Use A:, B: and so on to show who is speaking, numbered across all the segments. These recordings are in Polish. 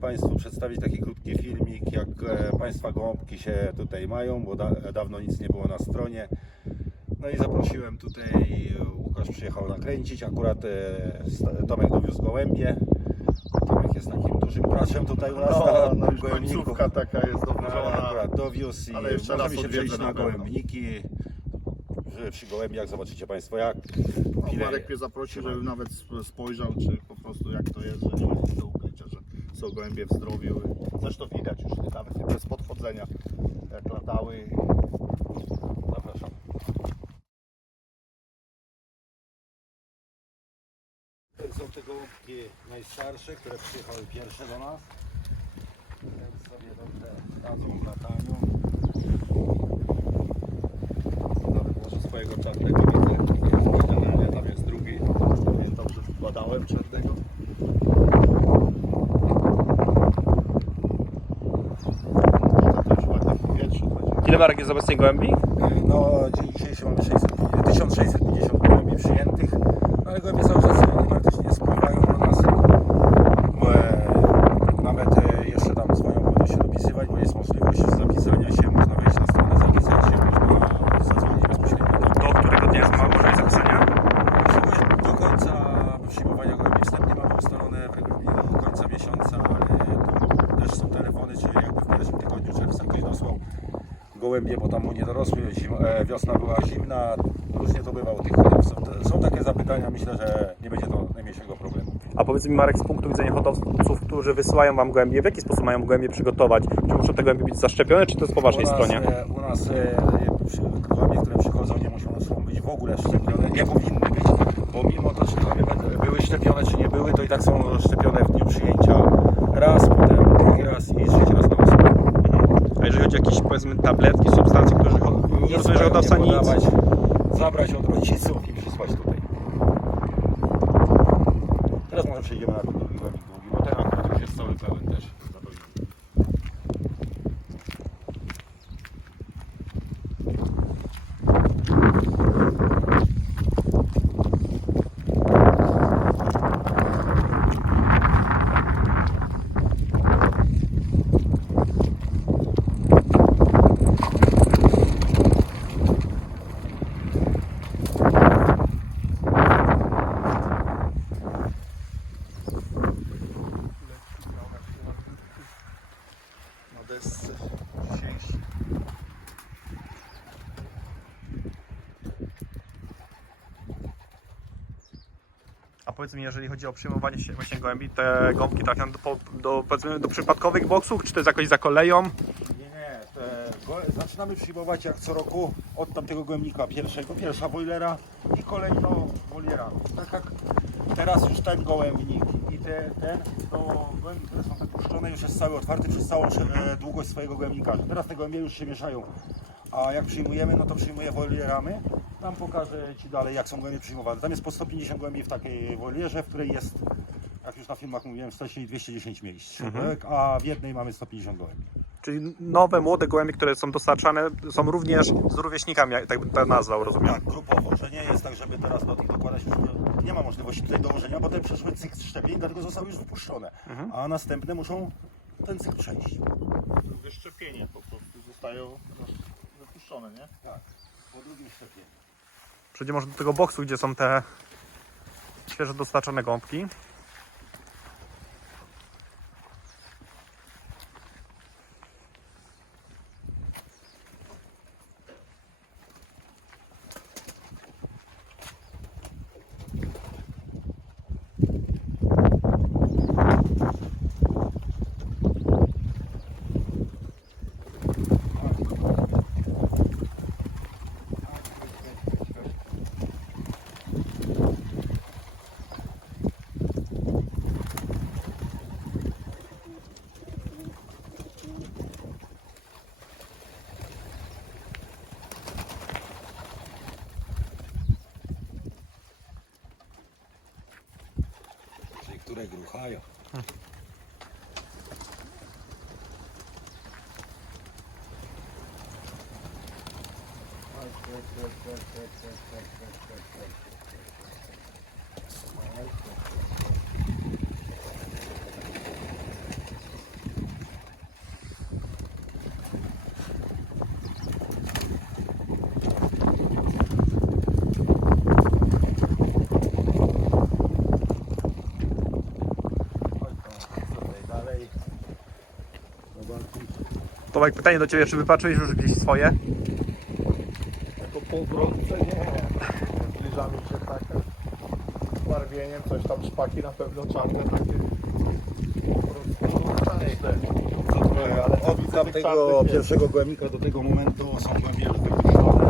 A: Państwu przedstawić taki krótki filmik, jak e, Państwa gołąbki się tutaj mają, bo da, dawno nic nie było na stronie. No i zaprosiłem tutaj, Łukasz przyjechał nakręcić, akurat e, Tomek dowiózł gołębie. Tomek jest takim dużym graczem tutaj u nas
B: No,
A: na
B: no już
A: gołębniku.
B: taka jest
A: No,
B: dowożona.
A: akurat dowiózł i
B: Ale jeszcze
A: możemy się przejść na
B: na
A: gołębniki. Przy gołębiach zobaczycie Państwo jak.
B: No, Marek mnie zaprosił, żebym nawet sp- spojrzał, czy po prostu jak to jest, że nie są gołębie w zdrowiu. Zresztą widać już nawet bez podchodzenia, jak latały.
A: Zapraszam. Są te gołąbki najstarsze, które przyjechały pierwsze do nas. Więc sobie dobrze radzą w lataniu. Nawet może swojego czarnego widzę. Tam jest drugi.
B: Pamiętam, że wkładałem czarnego. To już ładnie w powietrzu chodzi.
C: Ile Marek jest obecnie gołębi?
A: No, dzień dzisiejszy mamy 600, 1650 gołębi przyjętych, ale gołębie cały czas praktycznie spływają do nas. Bo, e, nawet e, jeszcze tam dzwonią, będą się dopisywać, bo jest możliwość zapisania się, można wejść na stronę, zapisać się, można zadzwonić bezpośrednio do
C: Do którego dnia jest ma możliwość zapisania?
A: do końca przyjmowania gołębi wstępnie mamy ustalone w regulaminie do końca miesiąca. e, Też są telefony, czyli jakby w pierwszym tygodniu czerwca ktoś dosłał gołębie, bo tam mu nie dorosły, zim, e, wiosna była zimna, różnie to bywa u tych hodowców. Te- Są takie zapytania, myślę, że nie będzie to najmniejszego problemu.
C: A powiedz mi Marek, z punktu widzenia hodowców, którzy wysyłają Wam gołębie, w jaki sposób mają gołębie przygotować? Czy muszą te gołębie być zaszczepione, czy to jest po Waszej
A: u nas,
C: stronie?
A: E, u nas e, przy- gołębie, które przychodzą, nie muszą być w ogóle szczepione, nie powinny być, bo mimo to, czy gołębie będą- były szczepione, czy nie były, to i tak są szczepione w dniu przyjęcia raz, potem drugi raz i trzeci raz na ósmy.
C: A jeżeli chodzi o jakieś powiedzmy tabletki, substancje, które nie rozumiem, że hodowca nic.
A: zabrać od rodziców i przysłać tutaj. Teraz może przejdziemy na drugi gołębik długi, bo ten akurat już jest cały pełen też.
B: Na desce dzisiejszy.
C: A powiedz mi, jeżeli chodzi o przyjmowanie się właśnie gołębi, te gąbki trafiają do, do, powiedzmy, do przypadkowych boksów, czy to jest jakoś za koleją?
A: Nie, nie. Te go, zaczynamy przyjmować jak co roku od tamtego gołębnika pierwszego, pierwsza boilera i kolejno woliera. Tak jak teraz już ten gołębnik i te, ten, to gołębnik, które są tak puszczone, już jest cały otwarty przez całą e, długość swojego gołębnika. Teraz te gołębie już się mieszają. A jak przyjmujemy, no to przyjmuję wolierami. Tam pokażę Ci dalej, jak są gołębie przyjmowane. Tam jest po 150 gołębi w takiej wolierze, w której jest, jak już na filmach mówiłem, wcześniej 210 miejsc, a w jednej mamy 150 gołębi.
C: Czyli nowe, młode gołębie, które są dostarczane, są również z rówieśnikami, jak tak bym to nazwał, rozumiem?
A: Tak, grupowo, że nie jest tak, żeby teraz do tych dokładać już nie ma możliwości tutaj dołożenia, bo te przeszły cykl szczepień, dlatego zostały już wypuszczone. A następne muszą ten cykl przejść.
B: Wyszczepienie po prostu zostają wypuszczone, nie?
A: Tak, po drugim szczepieniu.
C: Przejdziemy może do tego boksu, gdzie są te świeżo dostarczone gąbki.
A: Huh.
C: Tomek, pytanie do Ciebie, czy wypaczyłeś już gdzieś swoje?
B: Jako półbrące nie. Zbliżamy się tak barwieniem, coś tam szpaki na pewno czarne takie. Ale
A: Od
B: jest.
A: pierwszego gołębnika do tego momentu są głębie już wypuszczone.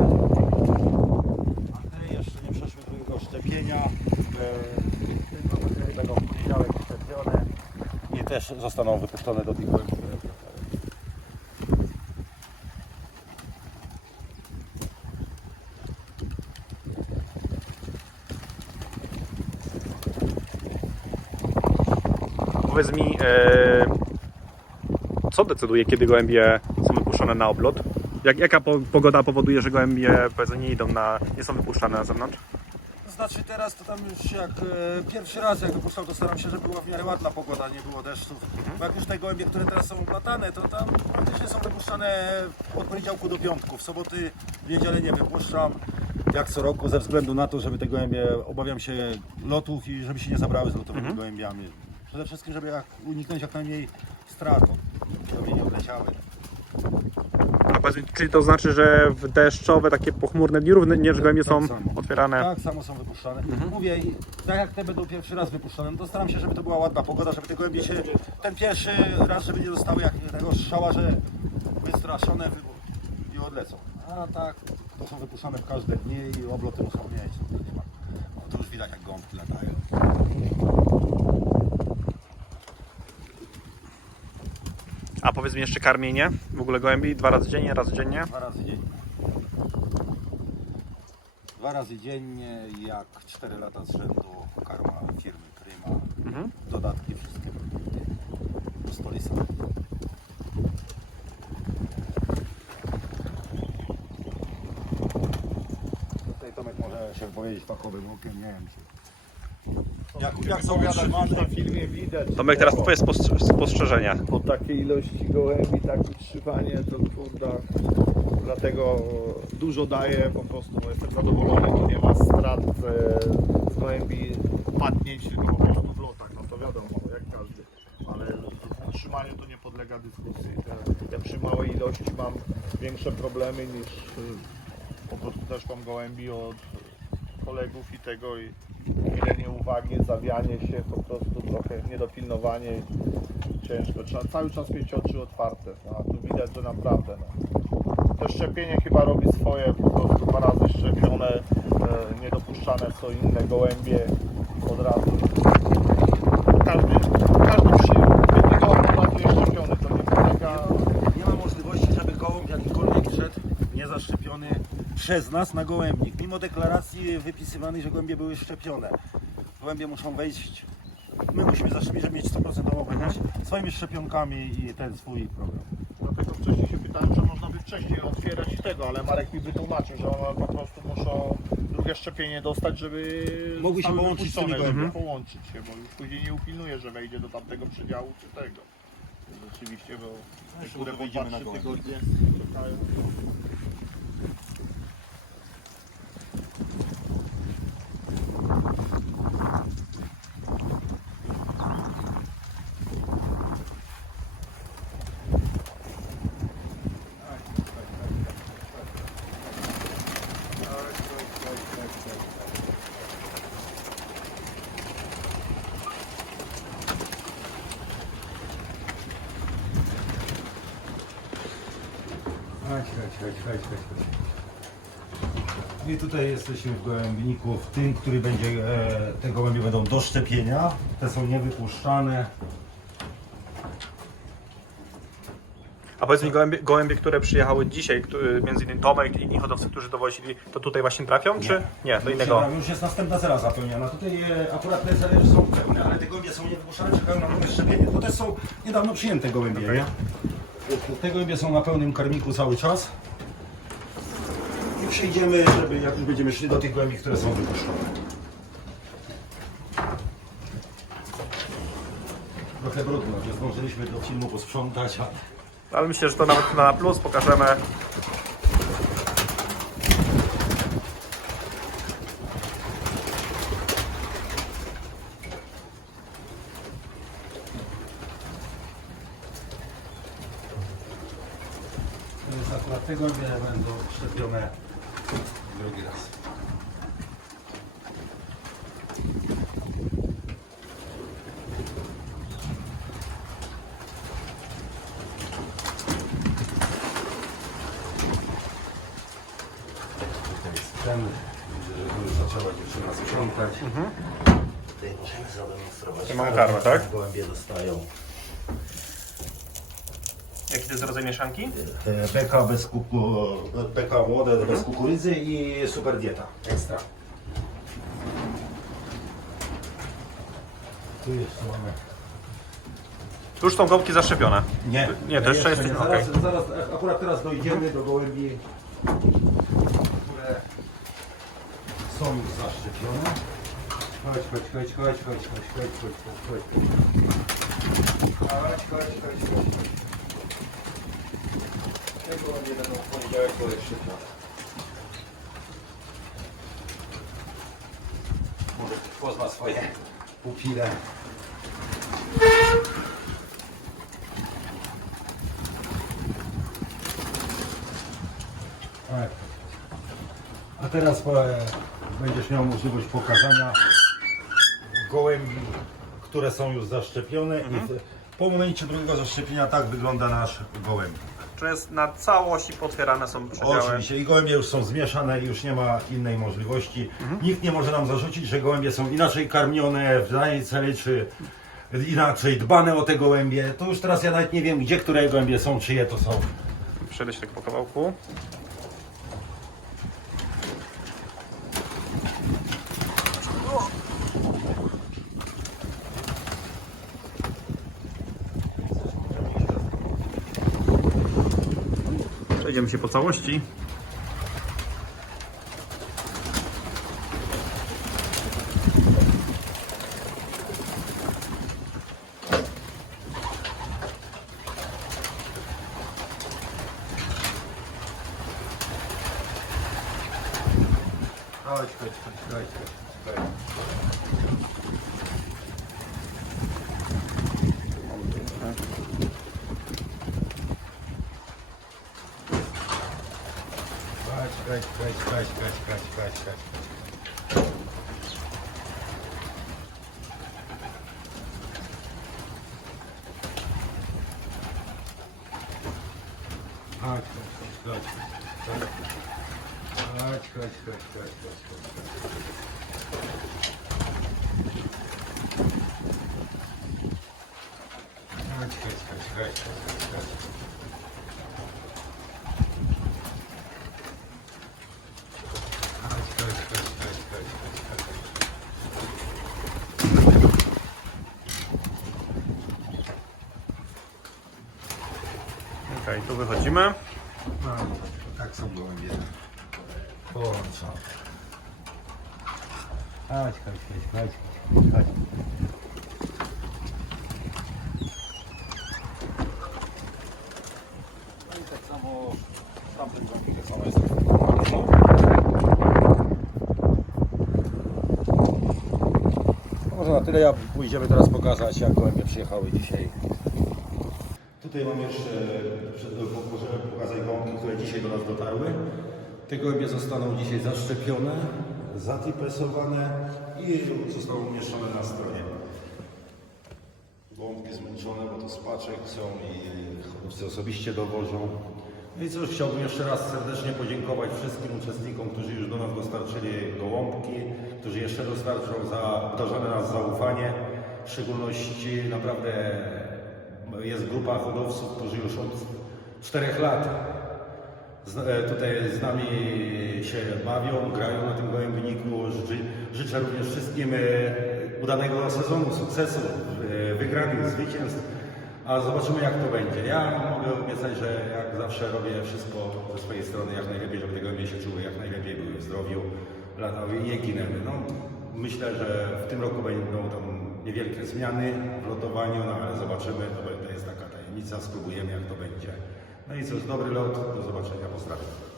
A: A te jeszcze nie przeszły drugiego szczepienia. E, w poniedziałek szczepione i też zostaną wypuszczone do tych.
C: Powiedz mi, e, co decyduje, kiedy gołębie są wypuszczone na oblot? Jak, jaka po, pogoda powoduje, że gołębie powiedzmy, nie idą na, nie są wypuszczane na zewnątrz?
A: Znaczy teraz to tam już jak e, pierwszy raz jak wypuszczał to staram się, żeby była w miarę ładna pogoda, nie było deszczów. Bo jak już te gołębie, które teraz są uplatane, to tam praktycznie są wypuszczane od poniedziałku do piątku. W soboty, w niedzielę nie wypuszczam. Jak co roku ze względu na to, żeby te gołębie, obawiam się lotów i żeby się nie zabrały z lotowymi gołębiami. Przede wszystkim, żeby jak, uniknąć jak najmniej strat, odleciały.
C: A powiedz mi, czyli to znaczy, że w deszczowe, takie pochmurne dni również gołębie są
A: Tak samo.
C: otwierane?
A: Tak, samo są wypuszczane. Mówię, i tak jak te będą pierwszy raz wypuszczane, no to staram się, żeby to była ładna pogoda, żeby te gołębie się, ten pierwszy raz, żeby nie dostały jak tego strzała, że wystraszone wy- i odlecą. A tak, to są wypuszczane w każde dni i obloty muszą mieć. No, to, nie ma. No, to już widać jak gąbki latają.
C: A powiedz mi jeszcze karmienie w ogóle gołębi? Dwa razy dziennie, raz dziennie?
A: Dwa razy dziennie. Dwa razy dziennie, jak 4 lata z rzędu, karma firmy Kryma,
C: Mhm.
A: dodatki wszystkie do stolisa. Tutaj Tomek może się wypowiedzieć fachowym okiem, nie wiem czy... Jak, jak są utrzymane,
B: na filmie widać.
C: Tomek, teraz twoje spostrze- spostrzeżenia.
B: Po takiej ilości gołębi, tak utrzymanie, to kurda. Dlatego dużo daję, po prostu no, jestem zadowolony, tu nie ma strat e, z gołębi padnięć, tylko po prostu w lotach, no to wiadomo, jak każdy. Ale w utrzymaniu to nie podlega dyskusji. Ja przy małej ilości mam większe problemy niż e, po prostu też mam gołębi od kolegów i tego i mielenie uwagi, zawianie się, po prostu trochę niedopilnowanie ciężko. Trzeba cały czas mieć oczy otwarte, no, a tu widać, że naprawdę. No. To szczepienie chyba robi swoje, po prostu dwa razy szczepione, e, niedopuszczane są inne gołębie od razu. Każdy, każdy przybytny gołąb od razu jest szczepiony, to nie polega...
A: nie ma możliwości, żeby gołąb jakikolwiek wszedł niezaszczepiony przez nas na gołębnik. Mimo deklaracji wypisywanej, że gołębie były szczepione. Gołębie muszą wejść, my musimy zaszczepić, żeby mieć 100% pewność swoimi szczepionkami i ten swój program.
B: Dlatego wcześniej się pytałem, czy można by wcześniej otwierać tego, ale Marek mi wytłumaczył, że one po prostu muszą drugie szczepienie dostać, żeby
A: Mogły się połączyć z tymi
B: żeby połączyć się, bo już później nie upilnuje, że wejdzie do tamtego przedziału czy tego. Rzeczywiście, bo po
A: wejdziemy na
B: 2-3
A: gołębie.
B: tygodnie czekają.
A: Chodź, chodź, chodź, chodź, chodź, chodź. I tutaj jesteśmy w gołębniku, w tym, który będzie, e, te gołębie będą do szczepienia. Te są niewypuszczane.
C: A powiedz mi, gołębie, gołębie które przyjechały dzisiaj, który, między innymi Tomek i inni hodowcy, którzy dowozili, to tutaj właśnie trafią, czy nie? Do
A: Już,
C: innego?
A: już jest następna cera zapełniona. Tutaj e, akurat te cery już są pełne, ale te gołębie są niewypuszczane, czekają na szczepienie. To też są niedawno przyjęte gołębie, nie? Te gołębie są na pełnym karmiku cały czas. I przejdziemy, żeby jak już będziemy szli do tych gołębi, które są wypuszczone. Trochę brudno, nie zdążyliśmy do filmu posprzątać, ale...
C: Ale myślę, że to nawet na plus pokażemy.
A: To jest akurat tego nie będą szczepione drugi raz. Tutaj jest Ten, żeby zaczęła dziewczyna sprzątać. Mhm.
D: Tutaj możemy zademonstrować.
C: Mamy karmę, tak?
D: Gołębie dostają
C: rodzaj mieszanki?
A: E, Beka, bez kuku, beka młode bez kukurydzy i super dieta ekstra. Tu jeszcze mamy.
C: Już są gąbki zaszczepione.
A: Nie,
C: Nie, to jeszcze jest-
A: nie.
C: okej.
A: Zaraz, zaraz, akurat teraz dojdziemy do gołębi, które są już zaszczepione. Chodź, chodź, chodź, chodź, chodź, chodź, chodź, chodź, chodź, chodź. Chodź, chodź, chodź, chodź, chodź. Te gołębie będą w poniedziałek były szczepione. Może ktoś pozna swoje pupile. Tak. A teraz e, będziesz miał możliwość pokazania gołębi, które są już zaszczepione i w, po momencie drugiego zaszczepienia tak wygląda nasz gołębik.
C: Czy jest na całości potwierane są przedziały?
A: Oczywiście i gołębie już są zmieszane i już nie ma innej możliwości. Nikt nie może nam zarzucić, że gołębie są inaczej karmione, w danej celi, czy inaczej dbane o te gołębie. To już teraz ja nawet nie wiem, gdzie które gołębie są, czyje to są.
C: Przejdę się tak po kawałku. Przejdziemy się po całości.
A: Chodź, chodź, chodź. chodź. Кать, Кать, Кать, Кать. Кать, Кать, Кать, Кать, Кать, Кать.
C: Okej, tu wychodzimy.
A: No, tak są gołębie. Chodź, chodź, chodź, chodź, chodź, chodź. No i tak samo tamten gołębik jest samo jest. Może na tyle, ja pójdziemy teraz pokazać jak gołębie przyjechały dzisiaj. Tutaj mam jeszcze, możemy pokazać gąbki, które dzisiaj do nas dotarły. Te gołębie zostaną dzisiaj zaszczepione, zatipesowane i zostaną umieszczone na stronie. Gąbki zmęczone, bo to spaczek są i hodowcy osobiście dowożą. No i cóż, chciałbym jeszcze raz serdecznie podziękować wszystkim uczestnikom, którzy już do nas dostarczyli gołąbki, którzy jeszcze dostarczą za obdarzone nas zaufanie. W szczególności naprawdę jest grupa hodowców, którzy już od czterech lat e, tutaj z nami się bawią, grają na tym gołębniku. Życzę, życzę również wszystkim e, udanego sezonu, sukcesu, e, wygranych zwycięstw. A zobaczymy jak to będzie. Ja mogę obiecać, że jak zawsze robię wszystko ze swojej strony jak najlepiej, żeby te gołębie się czuły jak najlepiej, były w zdrowiu, latały i nie ginęły. No, myślę, że w tym roku będą tam niewielkie zmiany w lotowaniu, no ale zobaczymy, Gliwica. Spróbujemy, jak to będzie. No i cóż, dobry lot, do zobaczenia, pozdrawiam.